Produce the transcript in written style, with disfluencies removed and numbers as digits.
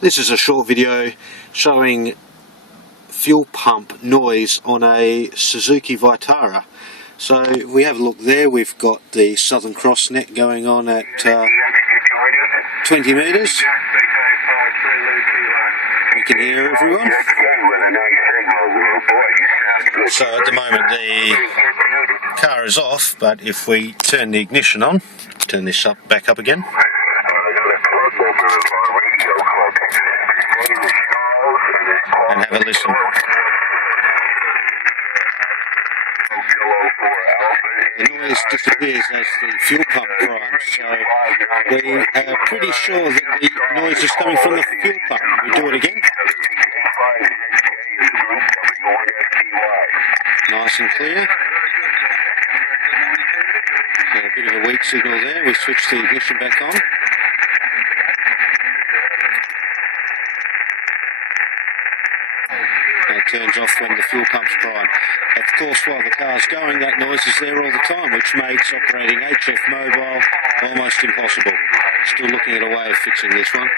This is a short video showing fuel pump noise on a Suzuki Vitara. So if we have a look there, we've got the Southern Cross net going on at 20 metres. We can hear everyone. So at the moment the car is off, but if we turn the ignition on, turn this back up again. And have a listen. The noise disappears as the fuel pump primes, so we are pretty sure that the noise is coming from the fuel pump. We do it again. Nice and clear. So a bit of a weak signal there. We switch the ignition back on. It turns off when the fuel pump's prime. Of course, while the car's going, that noise is there all the time, which makes operating HF mobile almost impossible. Still looking at a way of fixing this one.